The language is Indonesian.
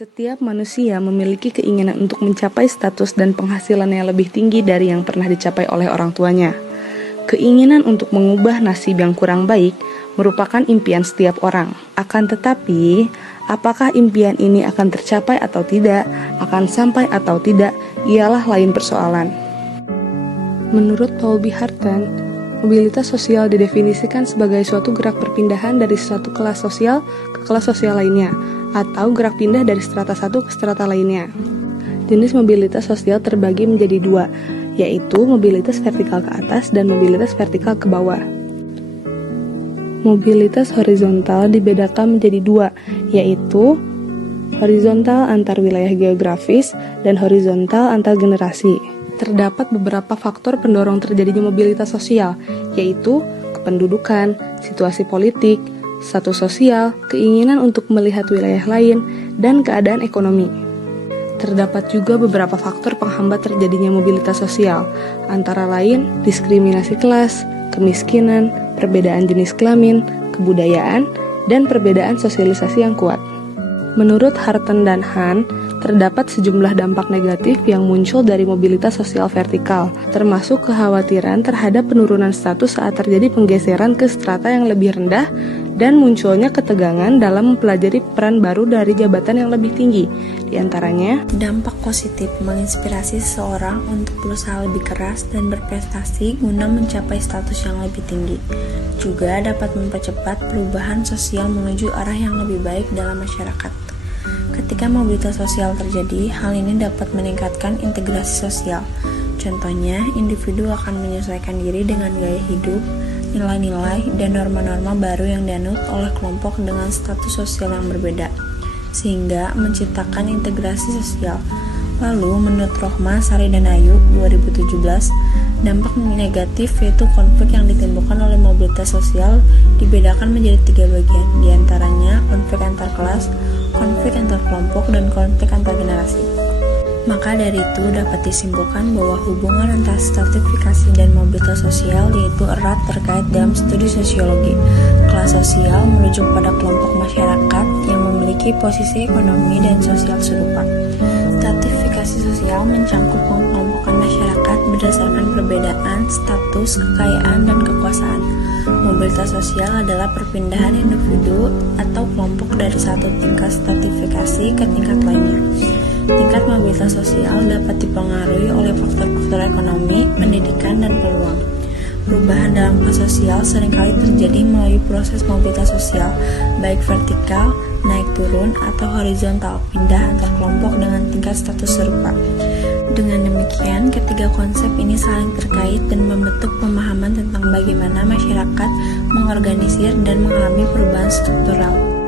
Setiap manusia memiliki keinginan untuk mencapai status dan penghasilan yang lebih tinggi dari yang pernah dicapai oleh orang tuanya. Keinginan untuk mengubah nasib yang kurang baik merupakan impian setiap orang. Akan tetapi, apakah impian ini akan tercapai atau tidak, akan sampai atau tidak, ialah lain persoalan. Menurut Paul B. Harten, mobilitas sosial didefinisikan sebagai suatu gerak perpindahan dari suatu kelas sosial ke kelas sosial lainnya, atau gerak pindah dari strata satu ke strata lainnya. Jenis mobilitas sosial terbagi menjadi dua, yaitu mobilitas vertikal ke atas dan mobilitas vertikal ke bawah. Mobilitas horizontal dibedakan menjadi dua, yaitu horizontal antar wilayah geografis dan horizontal antar generasi. Terdapat beberapa faktor pendorong terjadinya mobilitas sosial, yaitu kependudukan, situasi politik, status sosial, keinginan untuk melihat wilayah lain, dan keadaan ekonomi. Terdapat juga beberapa faktor penghambat terjadinya mobilitas sosial, antara lain diskriminasi kelas, kemiskinan, perbedaan jenis kelamin, kebudayaan, dan perbedaan sosialisasi yang kuat. Menurut Harten dan Han, terdapat sejumlah dampak negatif yang muncul dari mobilitas sosial vertikal, termasuk kekhawatiran terhadap penurunan status saat terjadi penggeseran ke strata yang lebih rendah dan munculnya ketegangan dalam mempelajari peran baru dari jabatan yang lebih tinggi. Di antaranya, dampak positif menginspirasi seseorang untuk berusaha lebih keras dan berprestasi guna mencapai status yang lebih tinggi. Juga dapat mempercepat perubahan sosial menuju arah yang lebih baik dalam masyarakat. Ketika mobilitas sosial terjadi, hal ini dapat meningkatkan integrasi sosial. Contohnya, individu akan menyesuaikan diri dengan gaya hidup, nilai-nilai, dan norma-norma baru yang dianut oleh kelompok dengan status sosial yang berbeda, sehingga menciptakan integrasi sosial. Lalu, menurut Rohma, Sari dan Ayu, 2017, dampak negatif yaitu konflik yang ditimbulkan oleh mobilitas sosial dibedakan menjadi 3 bagian, diantaranya konflik antar kelas, konflik antar kelompok, dan konflik antar generasi. Maka dari itu dapat disimpulkan bahwa hubungan antara stratifikasi dan mobilitas sosial yaitu erat terkait dalam studi sosiologi. Kelas sosial merujuk pada kelompok masyarakat yang memiliki posisi ekonomi dan sosial serupa. Stratifikasi sosial mencangkup pengelompokan masyarakat berdasarkan perbedaan status, kekayaan, dan kekuasaan. Mobilitas sosial adalah perpindahan individu atau kelompok dari satu tingkat stratifikasi ke tingkat lainnya. Tingkat mobilitas sosial dapat dipengaruhi oleh faktor-faktor ekonomi, pendidikan, dan peluang. Perubahan dalam kelas sosial seringkali terjadi melalui proses mobilitas sosial, baik vertikal, naik turun, atau horizontal, pindah antar kelompok dengan tingkat status serupa. Dengan demikian, ketiga konsep ini saling terkait dan membentuk pemahaman tentang bagaimana masyarakat mengorganisir dan mengalami perubahan struktural.